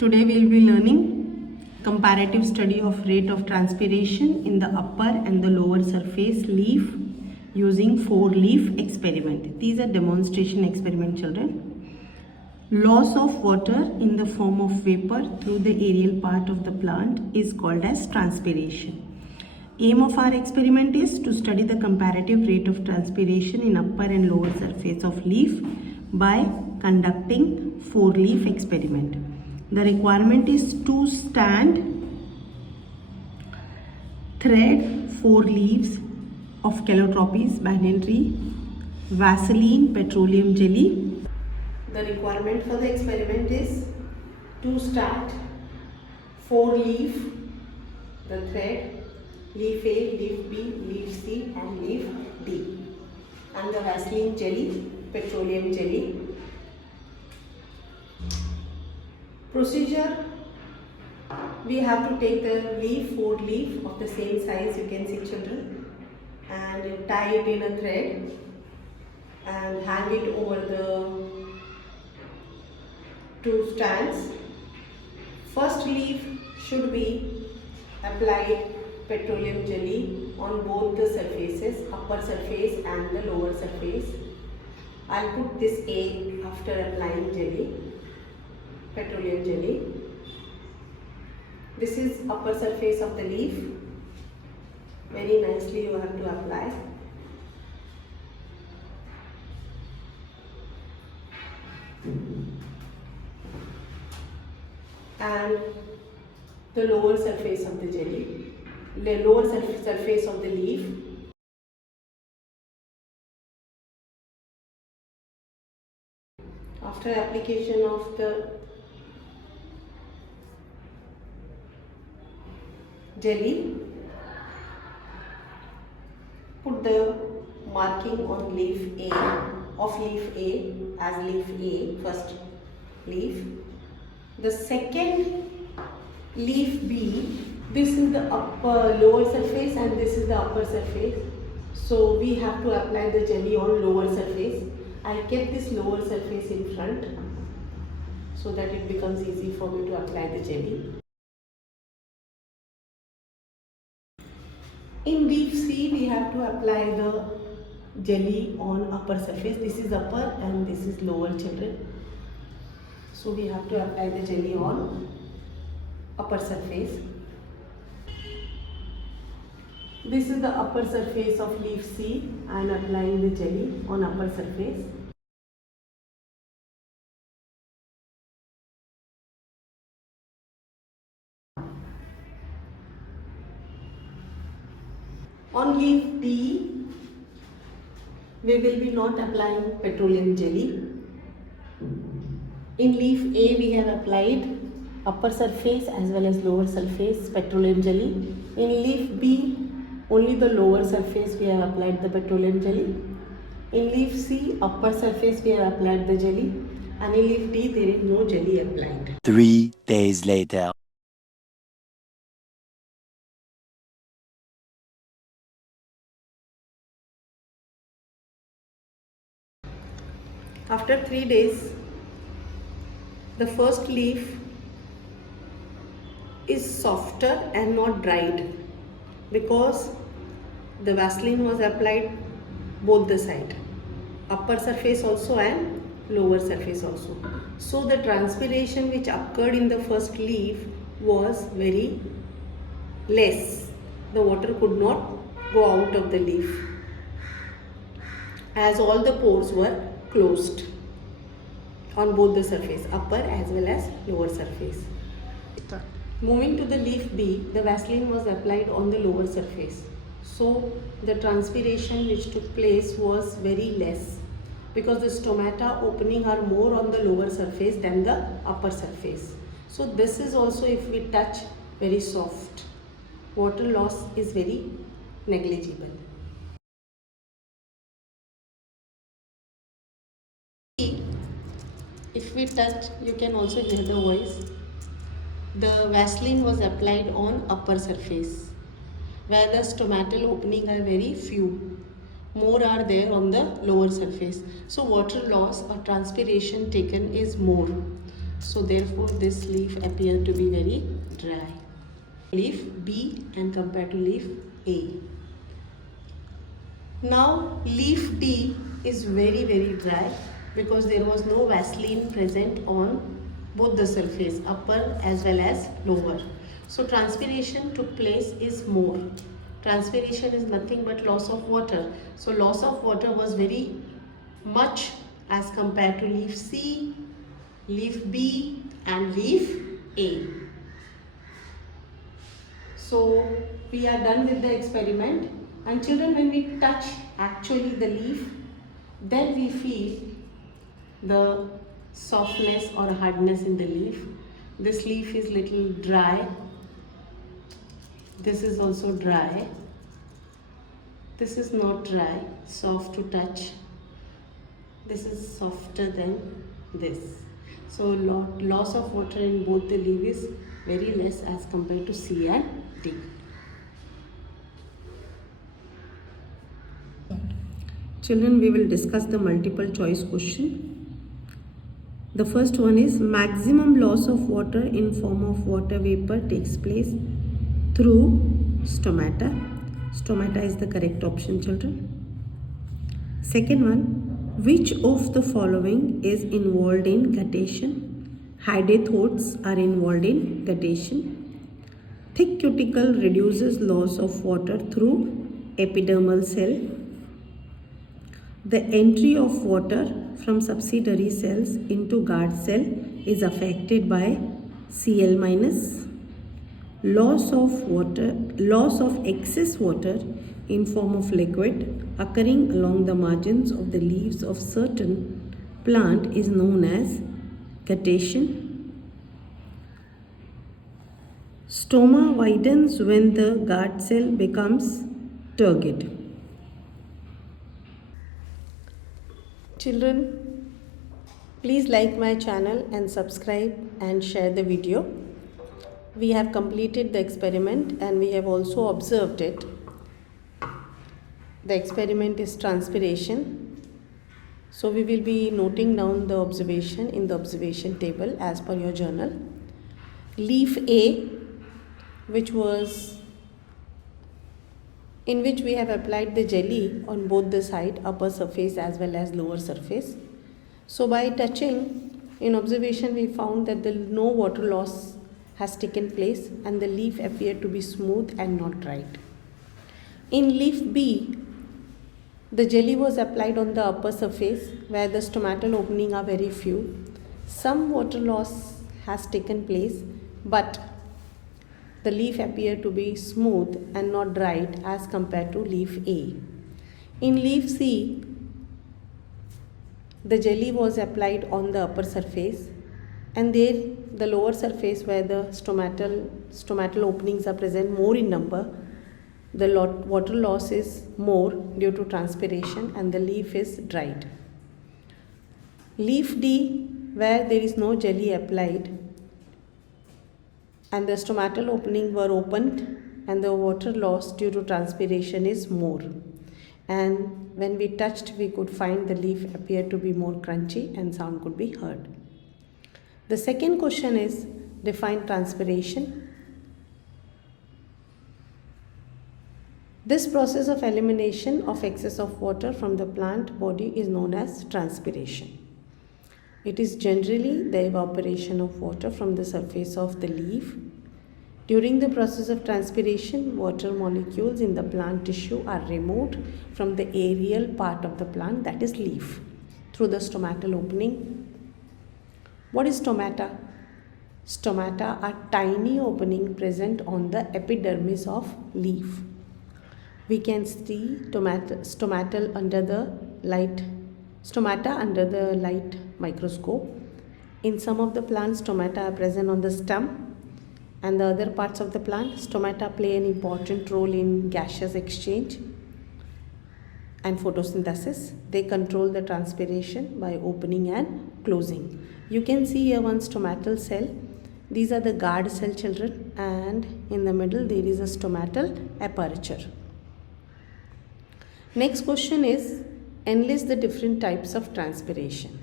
Today we will be learning comparative study of rate of transpiration in the upper and the lower surface leaf using 4-leaf experiment. These are demonstration experiment, children. Loss of water in the form of vapor through the aerial part of the plant is called as transpiration. Aim of our experiment is to study the comparative rate of transpiration in upper and lower surface of leaf by conducting 4-leaf experiment. The requirement is to stand, thread 4 leaves of calotropis, banyan tree, Vaseline, petroleum jelly. The requirement for the experiment is to start 4 leaf, the thread, leaf A, leaf B, leaf C and leaf D, and the Vaseline jelly, petroleum jelly. Procedure: we have to take the leaf, 4 leaf of the same size, you can see, children, and tie it in a thread and hang it over the 2 strands. First leaf should be applied petroleum jelly on both the surfaces, upper surface and the lower surface. I'll put this A after applying jelly, petroleum jelly. This is upper surface of the leaf. Very nicely you have to apply. And the lower surface of the jelly, the lower surface of the leaf. After application of the jelly, put the marking on leaf A, of leaf A as leaf A, first leaf. The second leaf B, this is the lower surface and this is the upper surface. So we have to apply the jelly on lower surface. I kept this lower surface in front so that it becomes easy for me to apply the jelly. In leaf C, we have to apply the jelly on upper surface. This is upper and this is lower, children. So we have to apply the jelly on upper surface. This is the upper surface of leaf C. I am applying the jelly on upper surface. On leaf D, we will be not applying petroleum jelly. In leaf A, we have applied upper surface as well as lower surface petroleum jelly. In leaf B, only the lower surface we have applied the petroleum jelly. In leaf C, upper surface we have applied the jelly. And in leaf D, there is no jelly applied. 3 days later. After 3 days, the first leaf is softer and not dried because the Vaseline was applied both the side, upper surface also and lower surface also. So the transpiration which occurred in the first leaf was very less. The water could not go out of the leaf as all the pores were closed on both the surface, upper as well as lower surface. Moving to the leaf B, the Vaseline was applied on the lower surface. So the transpiration which took place was very less because the stomata opening are more on the lower surface than the upper surface. So this is also, if we touch, very soft. Water loss is very negligible. If we touch, you can also hear the voice. The Vaseline was applied on upper surface where the stomatal opening are very few. More are there on the lower surface. So water loss or transpiration taken is more. So therefore this leaf appears to be very dry. Leaf B and compared to leaf A. Now leaf D is very dry because there was no Vaseline present on both the surface, upper as well as lower. So transpiration took place is more. Transpiration is nothing but loss of water. So loss of water was very much as compared to leaf C, leaf B and leaf A. So we are done with the experiment, and children, when we touch actually the leaf, then we feel the softness or hardness in the leaf. This leaf is little dry. This is also dry. This is not dry, soft to touch. This is softer than this. So loss of water in both the leaf is very less as compared to C and D. Children, we will discuss the multiple choice question. The first one is maximum loss of water in form of water vapor takes place through stomata. Stomata is the correct option, children. Second one, which of the following is involved in guttation? Hydatodes are involved in guttation. Thick cuticle reduces loss of water through epidermal cell. The entry of water from subsidiary cells into guard cell is affected by Cl-. Loss of excess water in form of liquid occurring along the margins of the leaves of certain plant is known as guttation. Stoma widens when the guard cell becomes turgid. Children, please like my channel and subscribe and share the video. We have completed the experiment and we have also observed it. The experiment is transpiration. So we will be noting down the observation in the observation table as per your journal. Leaf A, in which we have applied the jelly on both the side, upper surface as well as lower surface. So by touching, in observation we found that no water loss has taken place and the leaf appeared to be smooth and not dried. In leaf B, the jelly was applied on the upper surface where the stomatal opening are very few. Some water loss has taken place, but the leaf appeared to be smooth and not dried as compared to leaf A. In leaf C, the jelly was applied on the upper surface, and there the lower surface where the stomatal openings are present more in number, the water loss is more due to transpiration and the leaf is dried. Leaf D, where there is no jelly applied and the stomatal opening were opened and the water loss due to transpiration is more. And when we touched, we could find the leaf appeared to be more crunchy and sound could be heard. The second question is define transpiration. This process of elimination of excess of water from the plant body is known as transpiration. It is generally the evaporation of water from the surface of the leaf. During the process of transpiration, water molecules in the plant tissue are removed from the aerial part of the plant, that is leaf, through the stomatal opening. What is stomata? Stomata are tiny opening present on the epidermis of leaf. We can see stomata under the light microscope. In some of the plants, stomata are present on the stem, and the other parts of the plant, stomata play an important role in gaseous exchange and photosynthesis. They control the transpiration by opening and closing. You can see here one stomatal cell. These are the guard cell, children, and in the middle there is a stomatal aperture. Next question is enlist the different types of transpiration.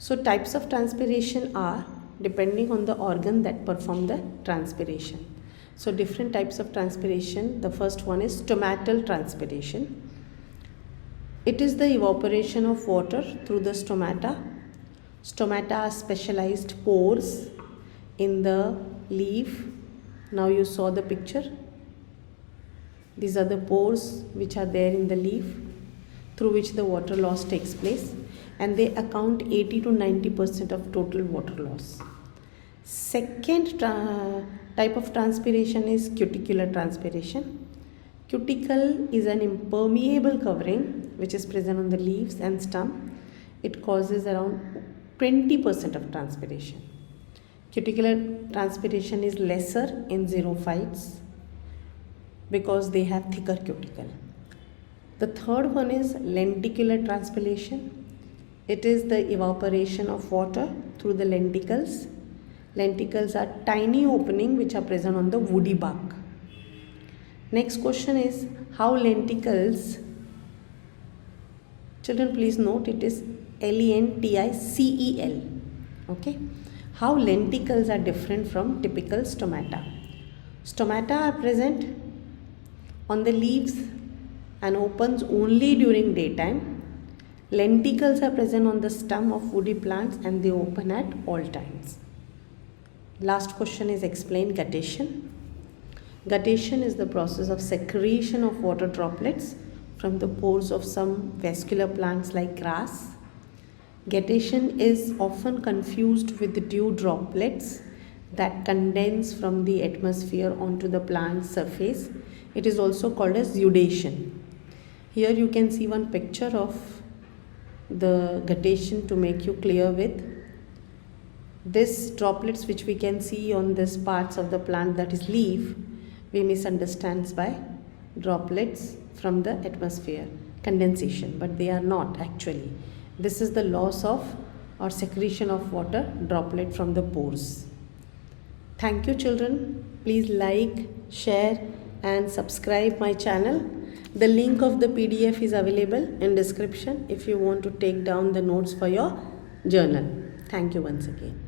So types of transpiration are depending on the organ that perform the transpiration. So different types of transpiration. The first one is stomatal transpiration. It is the evaporation of water through the stomata. Stomata are specialized pores in the leaf. Now you saw the picture. These are the pores which are there in the leaf through which the water loss takes place, and they account 80 to 90% of total water loss. Second type of transpiration is cuticular transpiration. Cuticle is an impermeable covering which is present on the leaves and stem. It causes around 20% of transpiration. Cuticular transpiration is lesser in xerophytes because they have thicker cuticle. The third one is lenticular transpiration. It is the evaporation of water through the lenticles. Lenticles are tiny openings which are present on the woody bark. Next question is how lenticles, children please note it is lenticel, okay? How lenticles are different from typical stomata. Stomata are present on the leaves and opens only during daytime. Lenticles are present on the stem of woody plants and they open at all times. Last question is explain guttation. Guttation is the process of secretion of water droplets from the pores of some vascular plants like grass. Guttation is often confused with dew droplets that condense from the atmosphere onto the plant surface. It is also called as exudation. Here you can see one picture of the guttation to make you clear with. This droplets which we can see on this parts of the plant, that is leaf, we misunderstand by droplets from the atmosphere, condensation, but they are not actually. This is the loss of or secretion of water droplet from the pores. Thank you children. Please like, share and subscribe my channel. The link of the PDF is available in description if you want to take down the notes for your journal. Thank you once again.